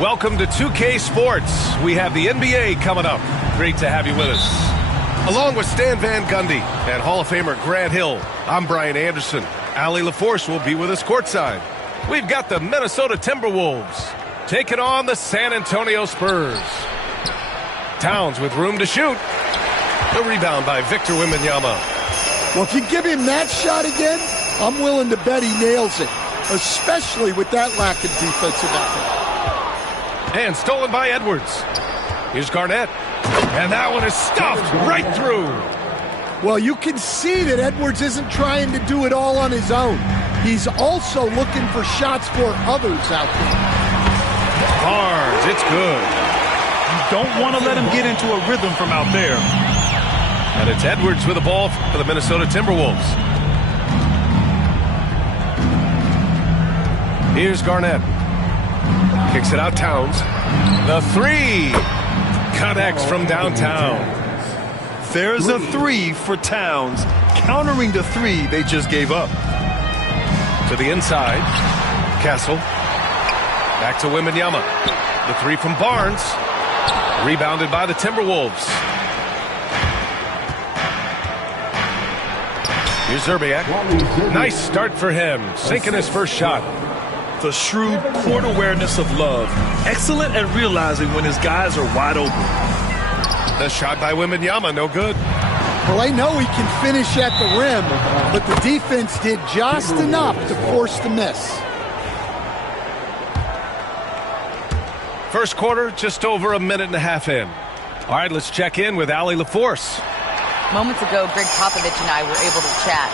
welcome to 2K Sports. We have the NBA coming up. Great to have you with us. Along with Stan Van Gundy and Hall of Famer Grant Hill, I'm Brian Anderson. Allie LaForce will be with us courtside. We've got the Minnesota Timberwolves taking on the San Antonio Spurs. Towns with room to shoot. The rebound by Victor Wembanyama. Well, if you give him that shot again, I'm willing to bet he nails it, especially with that lack of defensive effort. And stolen by Edwards. Here's Garnett. And that one is stuffed right through. Well, you can see that Edwards isn't trying to do it all on his own. He's also looking for shots for others out there. Barnes, it's good. You don't want to let him get into a rhythm from out there. And it's Edwards with the ball for the Minnesota Timberwolves. Here's Garnett. Kicks it out, Towns. The three connects from downtown. There's a three for Towns, countering the three they just gave up. To the inside. Castle. Back to Wembanyama. The three from Barnes. Rebounded by the Timberwolves. Here's Zerbiak. Nice start for him, sinking his first shot. The shrewd court awareness of Love. Excellent at realizing when his guys are wide open. The shot by Wembanyama, no good. Well, I know he can finish at the rim, but the defense did just enough to force the miss. First quarter, just over a minute and a half in. All right, let's check in with Allie LaForce. Moments ago, Greg Popovich and I were able to chat.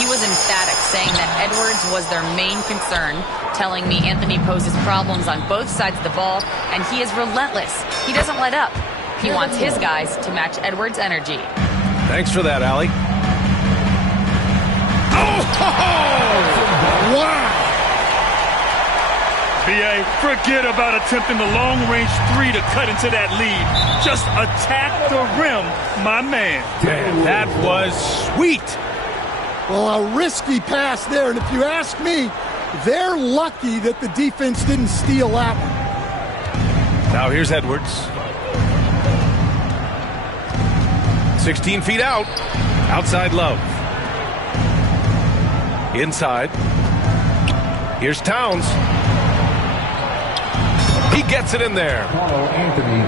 He was emphatic, saying that Edwards was their main concern, telling me Anthony poses problems on both sides of the ball, and he is relentless. He doesn't let up. He wants his guys to match Edwards' energy. Thanks for that, Allie. Oh! Wow! B.A., forget about attempting the long-range three to cut into that lead. Just attack the rim, my man. Man, that was sweet. Well, a risky pass there, and if you ask me, they're lucky that the defense didn't steal that one. Now here's Edwards. 16 feet out. Outside Love. Inside. Here's Towns. He gets it in there.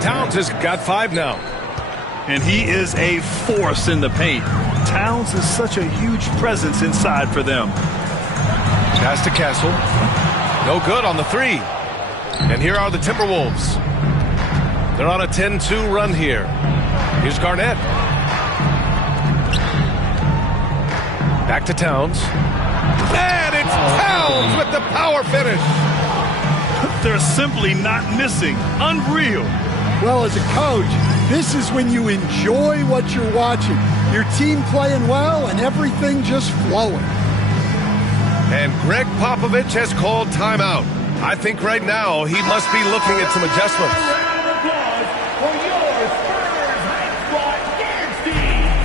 Towns has got 5 now. And he is a force in the paint. Towns is such a huge presence inside for them. Pass to Castle. No good on the three. And here are the Timberwolves. They're on a 10-2 run here. Here's Garnett. Back to Towns. And it's Towns with the power finish. They're simply not missing. Unreal. Well, as a coach, this is when you enjoy what you're watching. Your team playing well and everything just flowing. And Greg Popovich has called timeout. I think right now he must be looking at some adjustments.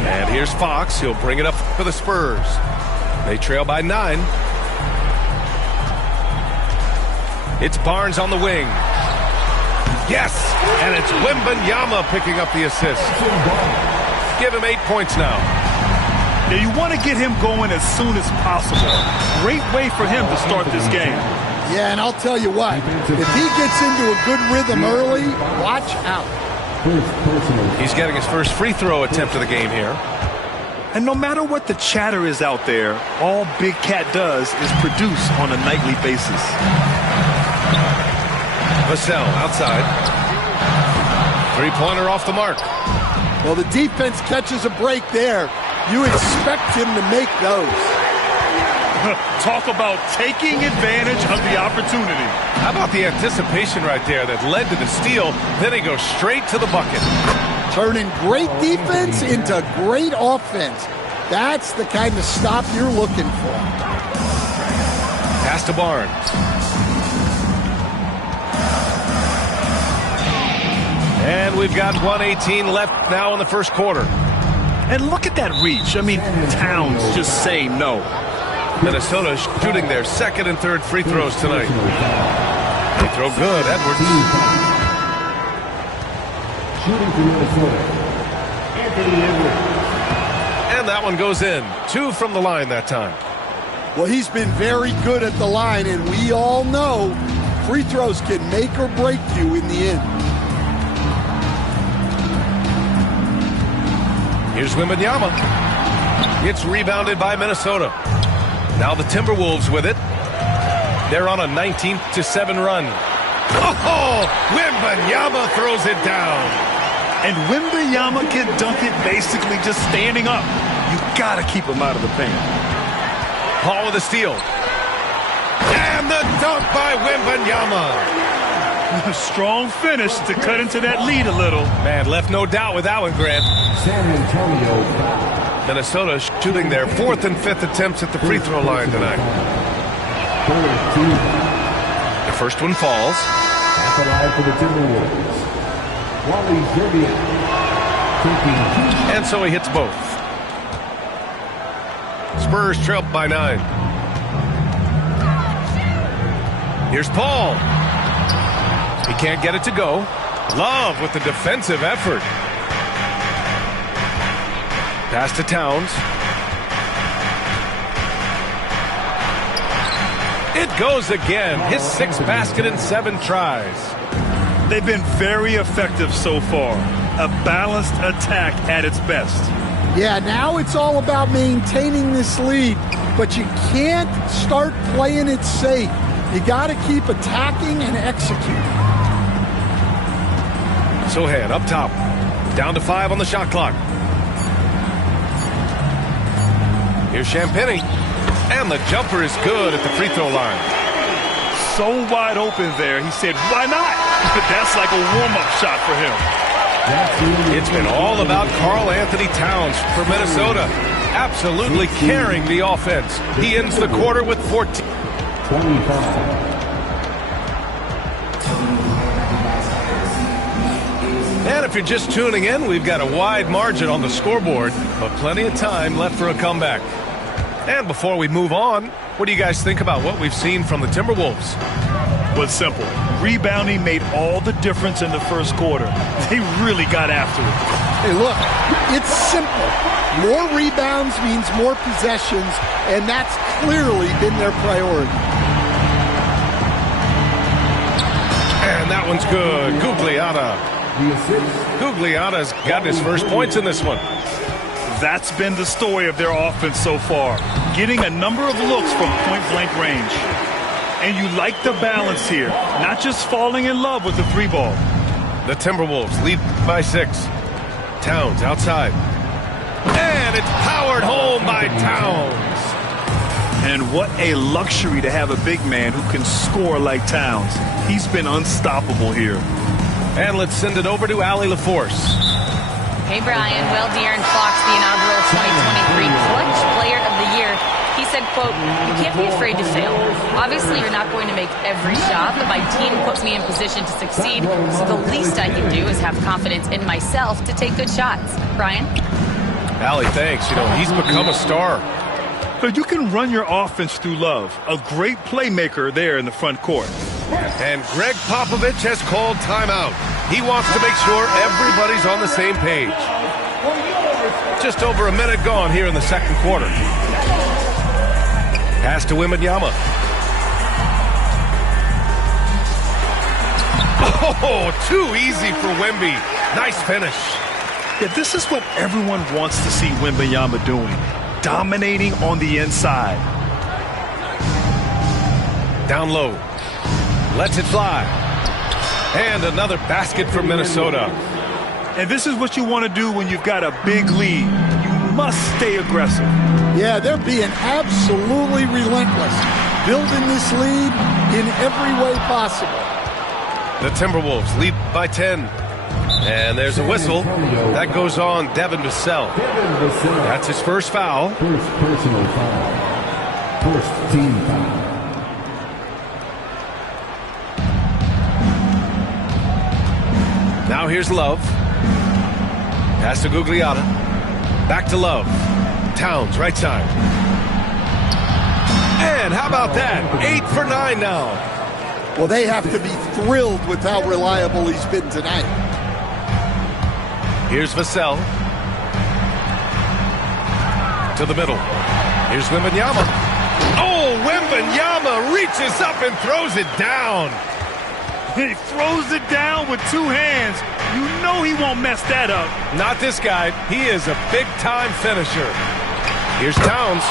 And here's Fox. He'll bring it up for the Spurs. They trail by 9. It's Barnes on the wing. Yes! And it's Wembanyama picking up the assist. Give him 8 points now. Yeah, you want to get him going as soon as possible. Great way for him to start this game. Yeah, and I'll tell you what, if he gets into a good rhythm early, watch out. He's getting his first free throw attempt of the game here. And no matter what the chatter is out there, all Big Cat does is produce on a nightly basis. Vassell outside. Three-pointer off the mark. Well, the defense catches a break there. You expect him to make those. Talk about taking advantage of the opportunity. How about the anticipation right there that led to the steal? Then he goes straight to the bucket. Turning great defense into great offense. That's the kind of stop you're looking for. Pass to Barnes. And we've got 1:18 left now in the first quarter. And look at that reach. I mean, Towns just say no. Minnesota shooting their second and third free throws tonight. Free throw good, Edwards. Shooting for Minnesota, Anthony Edwards. And that one goes in. 2 from the line that time. Well, he's been very good at the line, and we all know free throws can make or break you in the end. Here's Wembanyama. It's rebounded by Minnesota. Now the Timberwolves with it. They're on a 19-7 run. Oh, Wembanyama throws it down. And Wembanyama can dunk it basically just standing up. You got to keep him out of the paint. Paul with a steal. And the dunk by Wembanyama. Strong finish to cut into that lead a little. Man, left no doubt with that one, Grant. San Antonio. Minnesota shooting their 4th and 5th attempts at the free throw line tonight. The first one falls. Half a line for the Timberwolves. Wally Zerbian. And so he hits both. Spurs trail by 9. Here's Paul. He can't get it to go. Love with the defensive effort. Pass to Towns. It goes again. His 6th basket in 7 tries. They've been very effective so far. A balanced attack at its best. Yeah, now it's all about maintaining this lead, but you can't start playing it safe. You got to keep attacking and executing. Sohan up top. Down to 5 on the shot clock. Here's Champagny. And the jumper is good at the free throw line. So wide open there. He said, why not? But that's like a warm-up shot for him. It's been all about Karl Anthony Towns for Minnesota. Absolutely carrying the offense. He ends the quarter with 14. 25. And if you're just tuning in, we've got a wide margin on the scoreboard, but plenty of time left for a comeback. And before we move on, what do you guys think about what we've seen from the Timberwolves? But simple. Rebounding made all the difference in the first quarter. They really got after it. Hey, look, it's simple. More rebounds means more possessions, and that's clearly been their priority. And that one's good. Gugliotta's got his first points in this one. That's been the story of their offense so far. Getting a number of looks from point-blank range. And you like the balance here. Not just falling in love with the 3-ball. The Timberwolves lead by 6. Towns outside. And it's powered home by Towns. And what a luxury to have a big man who can score like Towns. He's been unstoppable here. And let's send it over to Allie LaForce. Hey, Brian. Well, De'Aaron Fox, the inaugural 2023 Clutch Player of the Year. He said, quote, "You can't be afraid to fail. Obviously, you're not going to make every shot, but my team puts me in position to succeed, so the least I can do is have confidence in myself to take good shots." Brian? Allie, thanks. You know, he's become a star. But you can run your offense through Love. A great playmaker there in the front court. And Greg Popovich has called timeout. He wants to make sure everybody's on the same page. Just over a minute gone here in the second quarter. Pass to Wembanyama. Oh, too easy for Wemby. Nice finish. Yeah, this is what everyone wants to see Wembanyama doing. Dominating on the inside. Down low. Lets it fly. And another basket for Minnesota. And this is what you want to do when you've got a big lead. You must stay aggressive. Yeah, they're being absolutely relentless, building this lead in every way possible. The Timberwolves lead by 10. And there's a whistle. That goes on Devin Vassell. That's his first foul. First personal foul. First team foul. Now here's Love. Pass to Gugliotta. Back to Love. Towns, right side. And how about that? 8 for 9 now. Well, they have to be thrilled with how reliable he's been tonight. Here's Vassell. To the middle. Here's Wembanyama. Oh, Wembanyama reaches up and throws it down. He throws it down with two hands. You know he won't mess that up. Not this guy. He is a big-time finisher. Here's Towns.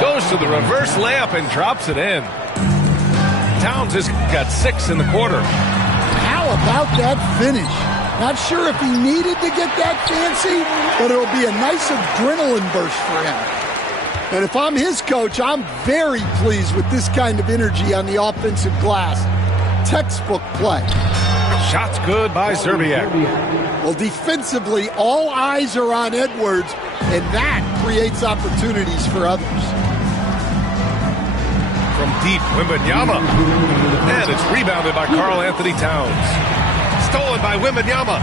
Goes to the reverse layup and drops it in. Towns has got 6 in the quarter. How about that finish? Not sure if he needed to get that fancy, but it'll be a nice adrenaline burst for him. And if I'm his coach, I'm very pleased with this kind of energy on the offensive glass. Textbook play. Shots good by Zerbiak. Well, defensively, all eyes are on Edwards, and that creates opportunities for others. From deep, Wembanyama. And it's rebounded by Karl Anthony Towns. Stolen by Wembanyama.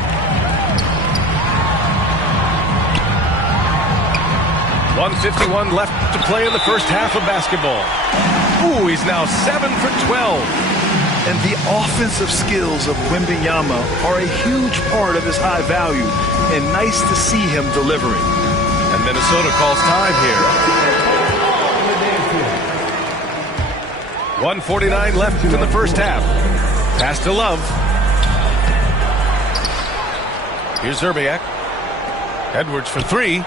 1:51 left to play in the first half of basketball. Ooh, he's now 7 for 12. And the offensive skills of Wembanyama are a huge part of his high value, and nice to see him delivering. And Minnesota calls time here. 1:49 left in the first half. Pass to Love. Here's Zerbiak. Edwards for 3.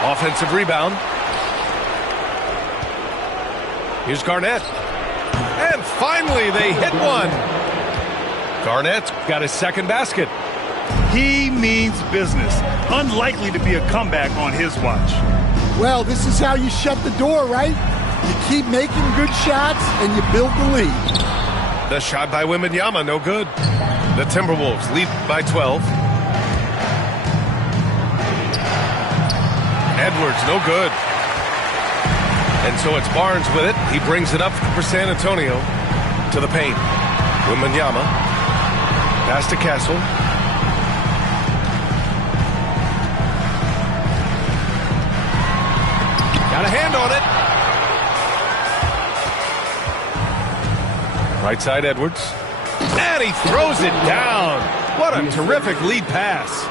Offensive rebound. Here's Garnett. And finally, they hit one. Garnett's got his second basket. He means business. Unlikely to be a comeback on his watch. Well, this is how you shut the door, right? You keep making good shots, and you build the lead. The shot by Wembanyama, no good. The Timberwolves lead by 12. Edwards, no good. And so it's Barnes with it. He brings it up for San Antonio to the paint. Wembanyama. Pass to Castle. Got a hand on it. Right side Edwards. And he throws it down. What a terrific lead pass.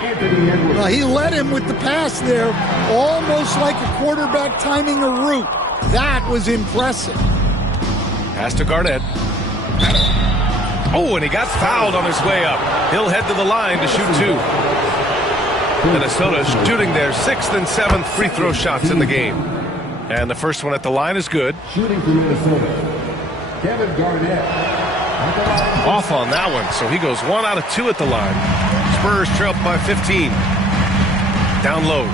Well, he led him with the pass there, almost like a quarterback timing a route. That was impressive. Pass to Garnett. Oh, and he got fouled on his way up. He'll head to the line to shoot 2. Minnesota shooting their 6th and 7th free throw shots in the game. And the first one at the line is good. Shooting for Minnesota, Kevin Garnett. Off on that one, so he goes 1 out of 2 at the line. Spurs trail by 15. Down low.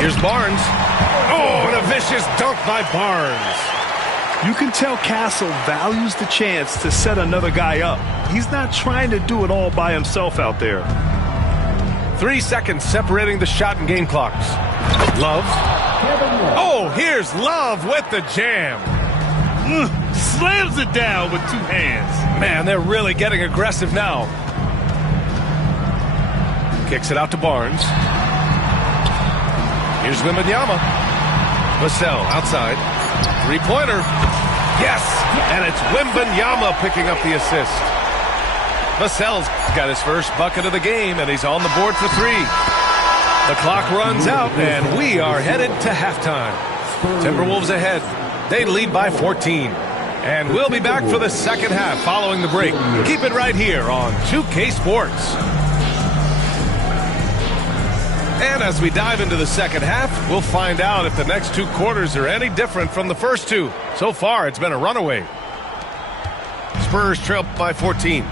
Here's Barnes. Oh, and a vicious dunk by Barnes. You can tell Castle values the chance to set another guy up. He's not trying to do it all by himself out there. 3 seconds separating the shot and game clocks. Love. Oh, here's Love with the jam. Slams it down with 2 hands. Man, they're really getting aggressive now. Kicks it out to Barnes. Here's Wembanyama. Vassell outside. 3-pointer. Yes! And it's Wembanyama picking up the assist. Vassell's got his first bucket of the game, and he's on the board for 3. The clock runs out, and we are headed to halftime. Timberwolves ahead. They lead by 14. And we'll be back for the second half following the break. Keep it right here on 2K Sports. And as we dive into the second half, we'll find out if the next 2 quarters are any different from the first 2. So far, it's been a runaway. Spurs trail by 14.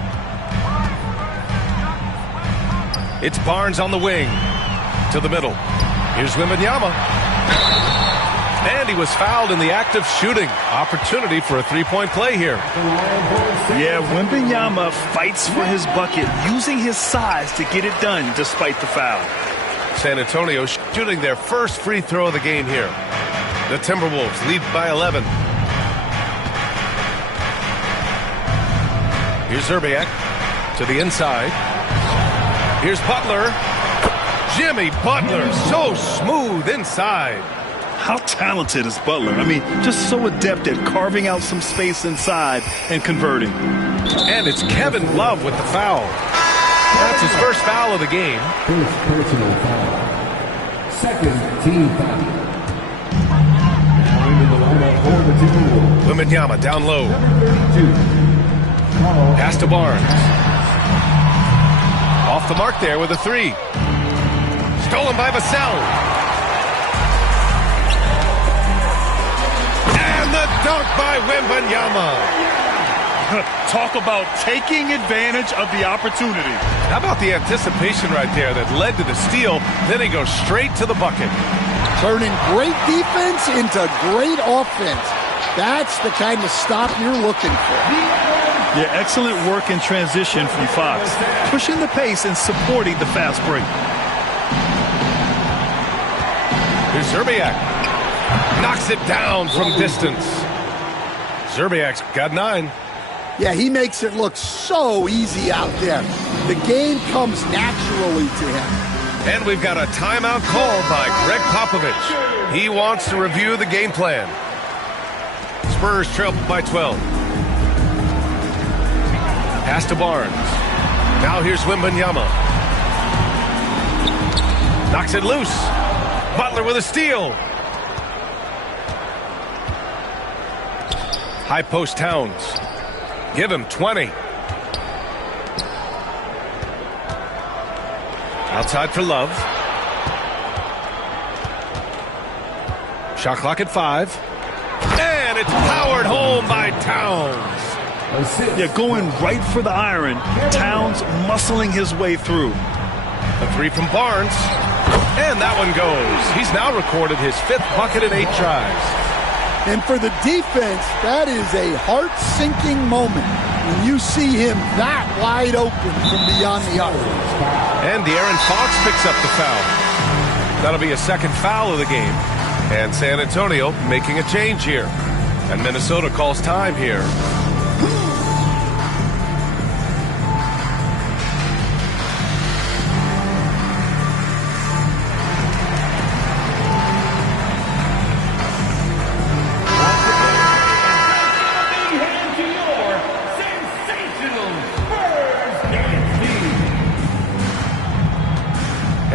It's Barnes on the wing. To the middle. Here's Wembanyama. And he was fouled in the act of shooting. Opportunity for a 3-point play here. Yeah, Wembanyama fights for his bucket, using his size to get it done despite the foul. San Antonio shooting their first free throw of the game here. The Timberwolves lead by 11. Here's Zerbiak to the inside. Here's Butler. Jimmy Butler, so smooth inside. How talented is Butler? I mean, just so adept at carving out some space inside and converting. And it's Kevin Love with the foul. That's his first foul of the game. First personal foul. Second team foul. Now into the lineup for the Timberwolves. Wembanyama down low. Number 32. Pass to Barnes. Off the mark there with a three. Stolen by Vassell. And the dunk by Wembanyama. Talk about taking advantage of the opportunity. How about the anticipation right there that led to the steal? Then he goes straight to the bucket. Turning great defense into great offense. That's the kind of stop you're looking for. Yeah, excellent work in transition from Fox. Pushing the pace and supporting the fast break. Here's Zerbiak. Knocks it down from distance. Zerbiak's got 9. Yeah, he makes it look so easy out there. The game comes naturally to him. And we've got a timeout called by Greg Popovich. He wants to review the game plan. Spurs trail by 12. Pass to Barnes. Now here's Wembanyama. Knocks it loose. Butler with a steal. High post Towns. Give him 20. Outside for Love. Shot clock at 5. And it's powered home by Towns. Yeah, going right for the iron. Towns muscling his way through. A three from Barnes. And that one goes. He's now recorded his 5th bucket in 8 tries. And for the defense, that is a heart-sinking moment when you see him that wide open from beyond the arc. And De'Aaron Fox picks up the foul. That'll be a second foul of the game. And San Antonio making a change here. And Minnesota calls time here.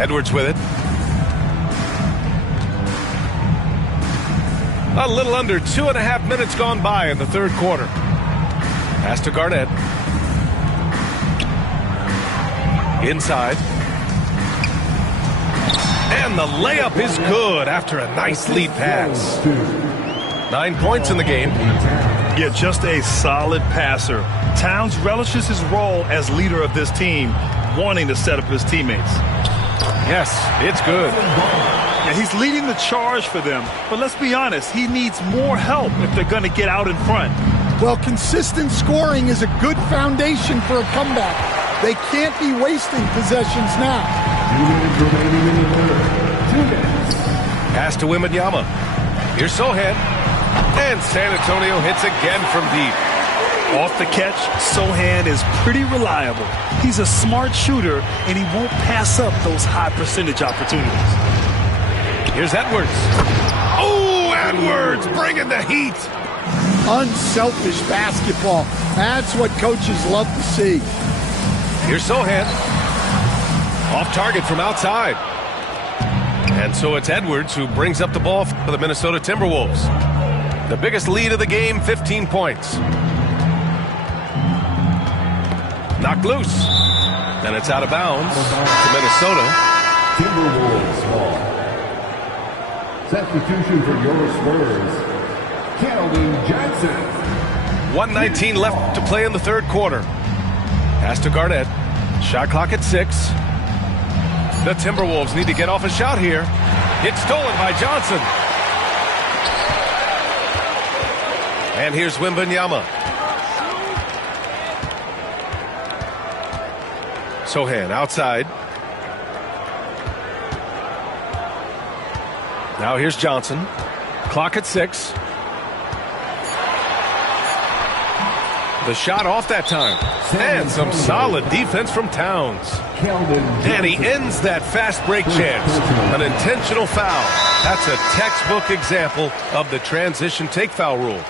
Edwards with it. A little under 2.5 minutes gone by in the third quarter. Pass to Garnett. Inside. And the layup is good after a nice lead pass. 9 points in the game. Yeah, just a solid passer. Towns relishes his role as leader of this team, wanting to set up his teammates. Yes, it's good. Yeah, he's leading the charge for them. But let's be honest, he needs more help if they're going to get out in front. Well, consistent scoring is a good foundation for a comeback. They can't be wasting possessions now. 2 minutes remaining in the third. 2 minutes. Pass to Wembanyama. Here's Sohan. And San Antonio hits again from deep. Off the catch, Sohan is pretty reliable. He's a smart shooter, and he won't pass up those high percentage opportunities. Here's Edwards. Oh, Edwards bringing the heat. Unselfish basketball. That's what coaches love to see. Here's Sohan. Off target from outside. And so it's Edwards who brings up the ball for the Minnesota Timberwolves. The biggest lead of the game, 15 points. Knocked loose. And it's out of bounds to Minnesota. Timberwolves ball. Substitution for your Spurs. Keldon Johnson. 1:19 left to play in the third quarter. Pass to Garnett. Shot clock at 6. The Timberwolves need to get off a shot here. It's stolen by Johnson. And here's Wembanyama. Sohan outside. Now here's Johnson. Clock at 6. The shot off that time. And some solid defense from Towns. And he ends that fast break chance. An intentional foul. That's a textbook example of the transition take foul rule.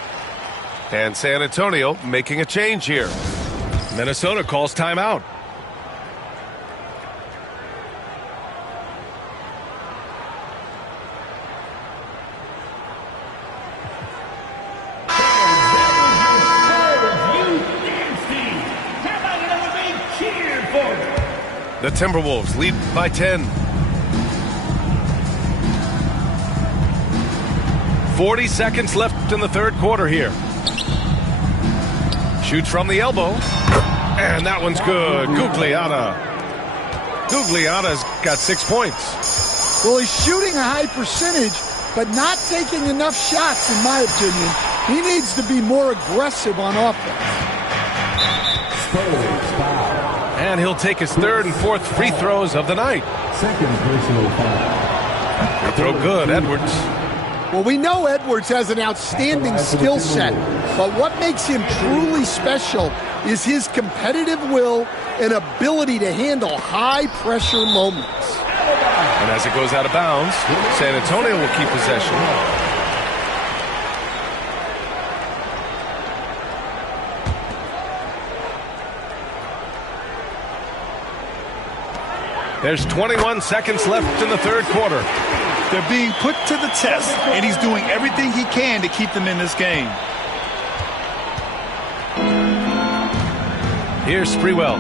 And San Antonio making a change here. Minnesota calls timeout. The Timberwolves lead by 10. 40 seconds left in the third quarter here. Shoots from the elbow. And that one's good. Gugliotta's got 6 points. Well, he's shooting a high percentage, but not taking enough shots, in my opinion. He needs to be more aggressive on offense. And he'll take his third and fourth free throws of the night. Second personal foul. Free throw good, Edwards. Well, we know Edwards has an outstanding skill set, but what makes him truly special is his competitive will and ability to handle high-pressure moments. And as it goes out of bounds, San Antonio will keep possession. There's 21 seconds left in the third quarter. They're being put to the test, and he's doing everything he can to keep them in this game. Here's Sprewell.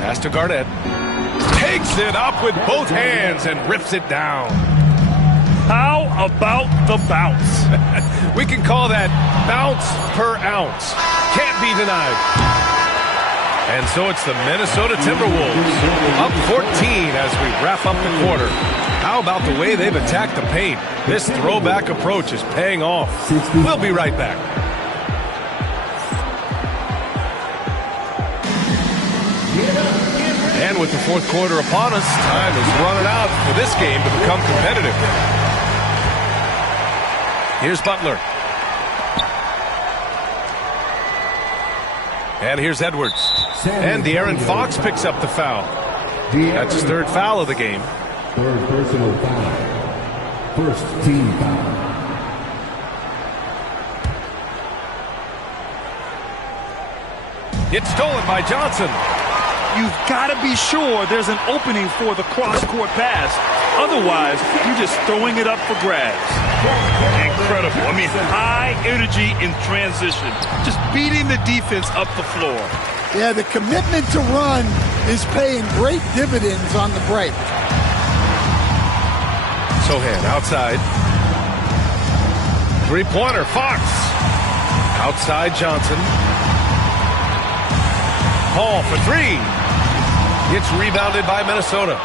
Pass to Garnett. Takes it up with both hands and rips it down. How about the bounce? We can call that bounce per ounce. Can't be denied. And so it's the Minnesota Timberwolves up 14 as we wrap up the quarter. How about the way they've attacked the paint? This throwback approach is paying off. We'll be right back. And with the fourth quarter upon us, time is running out for this game to become competitive. Here's Butler. And here's Edwards. And De'Aaron Fox picks up the foul. That's his third foul of the game. Third personal foul. First team foul. It's stolen by Johnson. You've got to be sure there's an opening for the cross-court pass. Otherwise, you're just throwing it up for grabs. Incredible. I mean, high energy in transition. Just beating the defense up the floor. Yeah, the commitment to run is paying great dividends on the break. Sohan outside. Three-pointer, Fox. Outside Johnson. Paul for three. It's rebounded by Minnesota.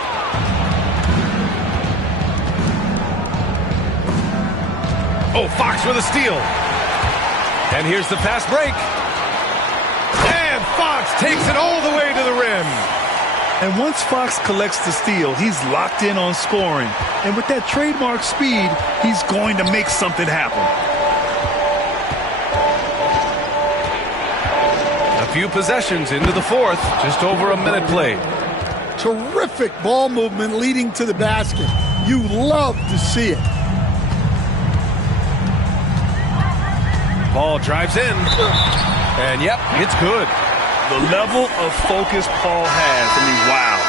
Oh, Fox with a steal. And here's the fast break. And Fox takes it all the way to the rim. And once Fox collects the steal, he's locked in on scoring. And with that trademark speed, he's going to make something happen. A few possessions into the fourth, just over a minute played. Terrific ball movement leading to the basket. You love to see it. Ball drives in. And yep, it's good. The level of focus Paul has, I mean, wow.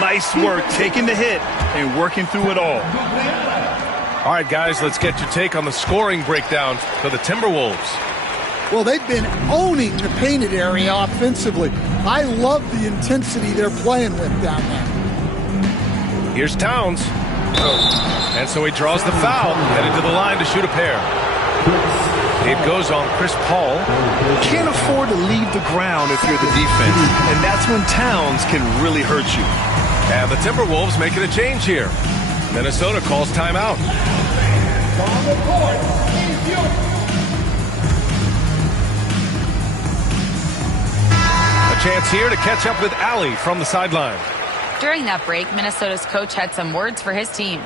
Nice work taking the hit and working through it all. All right, guys, let's get your take on the scoring breakdown for the Timberwolves. Well, they've been owning the painted area offensively. I love the intensity they're playing with down there. Here's Towns. And so he draws the foul, headed to the line to shoot a pair. It goes on Chris Paul. Can't afford to leave the ground if you're the defense, and that's when Towns can really hurt you. And the Timberwolves making a change here. Minnesota calls timeout. On the court is yours. A chance here to catch up with Allie from the sideline. During that break, Minnesota's coach had some words for his team.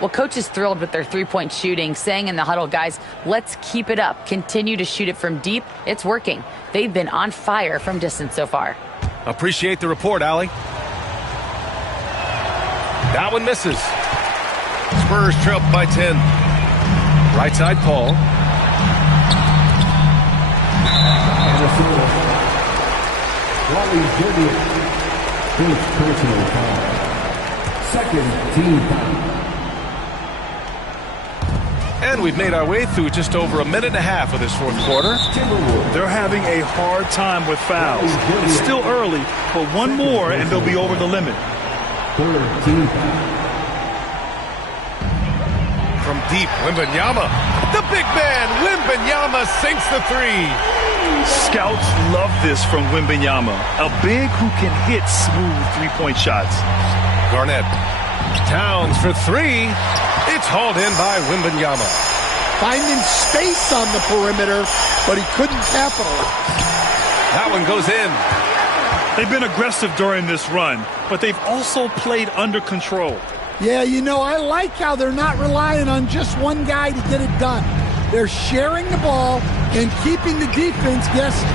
Well, coach is thrilled with their three-point shooting, saying in the huddle, guys, let's keep it up. Continue to shoot it from deep. It's working. They've been on fire from distance so far. Appreciate the report, Allie. That one misses. Spurs trail by 10. Right side, Paul. Wally Zerbiak, first personal foul. Second team foul. And we've made our way through just over a minute and a half of this fourth quarter. They're having a hard time with fouls. It's still early, but one more and they'll be over the limit. Third team foul. From deep, Wembanyama. The big man, Wembanyama, sinks the three. Scouts love this from Wembanyama, a big who can hit smooth three-point shots. Garnett. Towns for three. It's hauled in by Wembanyama. Finding space on the perimeter, but he couldn't capitalize. That one goes in. They've been aggressive during this run, but they've also played under control. Yeah, you know, I like how they're not relying on just one guy to get it done. They're sharing the ball and keeping the defense guessing.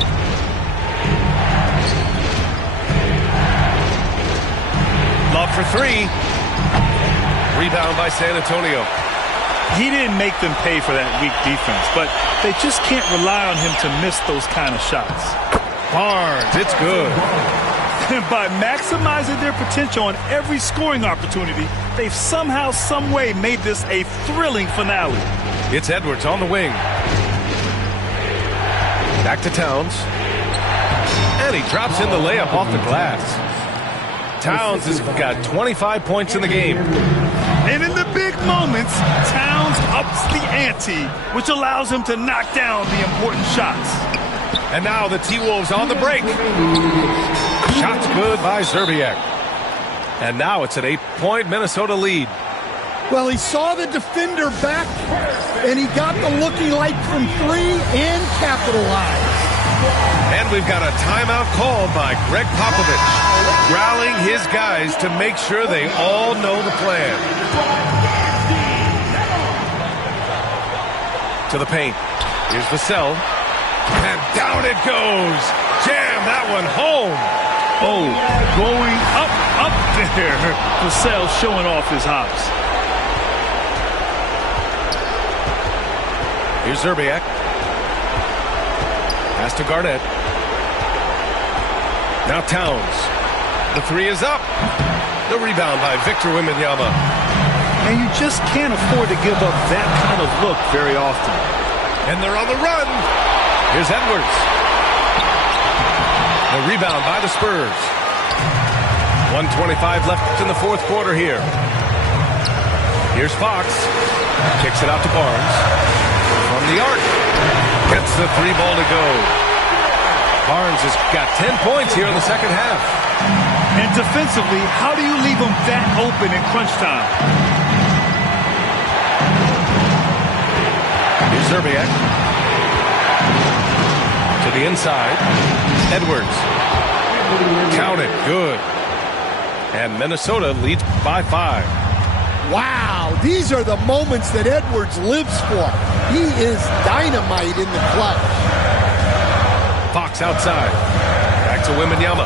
Love for three. Rebound by San Antonio. He didn't make them pay for that weak defense, but they just can't rely on him to miss those kind of shots. Barnes, it's good. And by maximizing their potential on every scoring opportunity, they've somehow, some way made this a thrilling finale. It's Edwards on the wing. Back to Towns. And he drops in the layup off the glass. Towns has got 25 points in the game. And in the big moments, Towns ups the ante, which allows him to knock down the important shots. And now the T-Wolves on the break. Shots good by Zerbiak. And now it's an 8-point Minnesota lead. Well, he saw the defender back, and he got the looking like from three and capitalized. And we've got a timeout called by Greg Popovich, rallying his guys to make sure they all know the plan. To the paint. Here's Vassell. And down it goes. Jam that one home. Oh, going up there. Vassell showing off his hops. Here's Zerbiak. Pass to Garnett. Now Towns. The three is up. The rebound by Victor Wembanyama. And you just can't afford to give up that kind of look very often. And they're on the run. Here's Edwards. The rebound by the Spurs. 1:25 left in the fourth quarter here. Here's Fox. Kicks it out to Barnes. From the arc. Gets the three ball to go. Barnes has got 10 points here in the second half. And defensively, how do you leave them that open in crunch time? Here's Zerbiak. To the inside. Edwards. Count it. Good. And Minnesota leads by 5. Wow, these are the moments that Edwards lives for. He is dynamite in the clutch. Fox outside. Back to Wembanyama.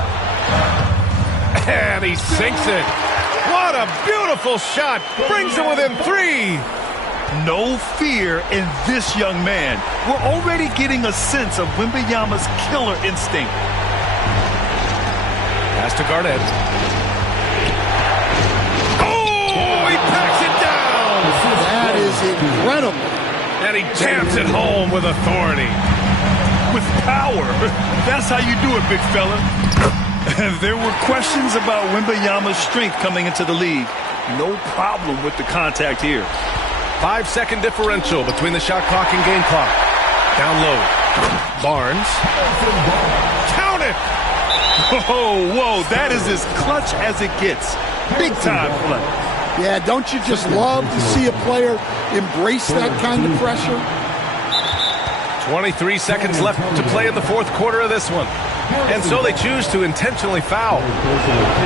And he sinks it. What a beautiful shot. Brings it within 3. No fear in this young man. We're already getting a sense of Wembanyama's killer instinct. Pass to Garnett. Oh, he packs it down. That is incredible. And he jams it home with authority. With power. That's how you do it, big fella. There were questions about Wembanyama's strength coming into the league. No problem with the contact here. 5-second differential between the shot clock and game clock. Down low. Barnes. Count it! Whoa, that is as clutch as it gets. Big time play. Yeah, don't you just love to see a player embrace that kind of pressure? 23 seconds left to play in the fourth quarter of this one. And so they choose to intentionally foul.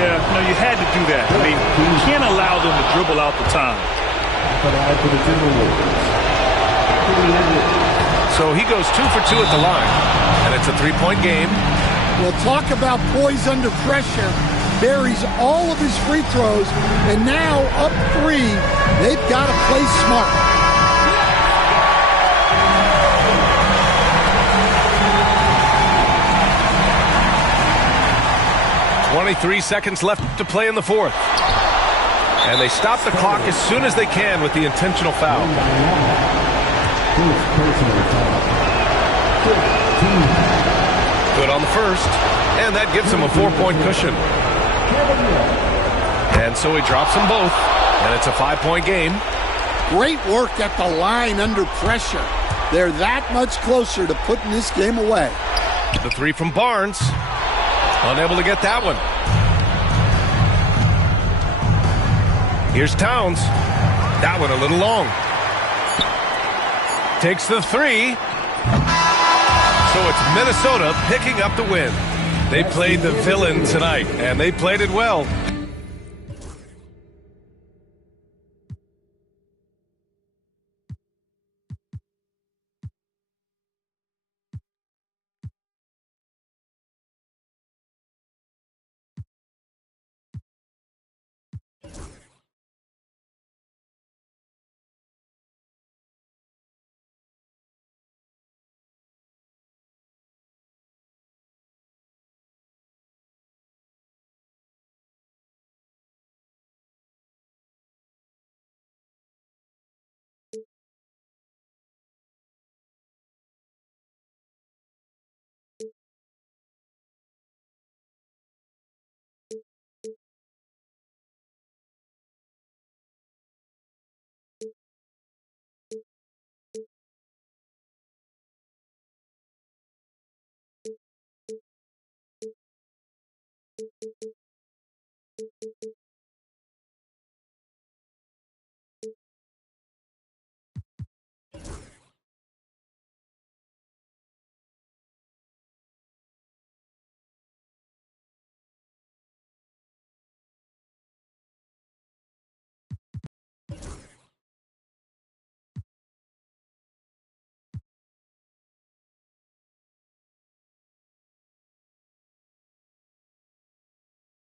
Yeah, no, you had to do that. I mean, you can't allow them to dribble out the time. Half for the Timberwolves. So he goes 2 for 2 at the line, and it's a 3-point game. We'll talk about poise under pressure. Buries all of his free throws, and now up 3. They've got to play smart. .23 seconds left to play in the fourth. And they stop the clock as soon as they can with the intentional foul. Good on the first, and that gives him a 4-point cushion. And so he drops them both, and it's a 5-point game. Great work at the line under pressure. They're that much closer to putting this game away. The 3 from Barnes. Unable to get that one. Here's Towns. That one a little long. Takes the 3. So it's Minnesota picking up the win. They played the villain tonight, and they played it well.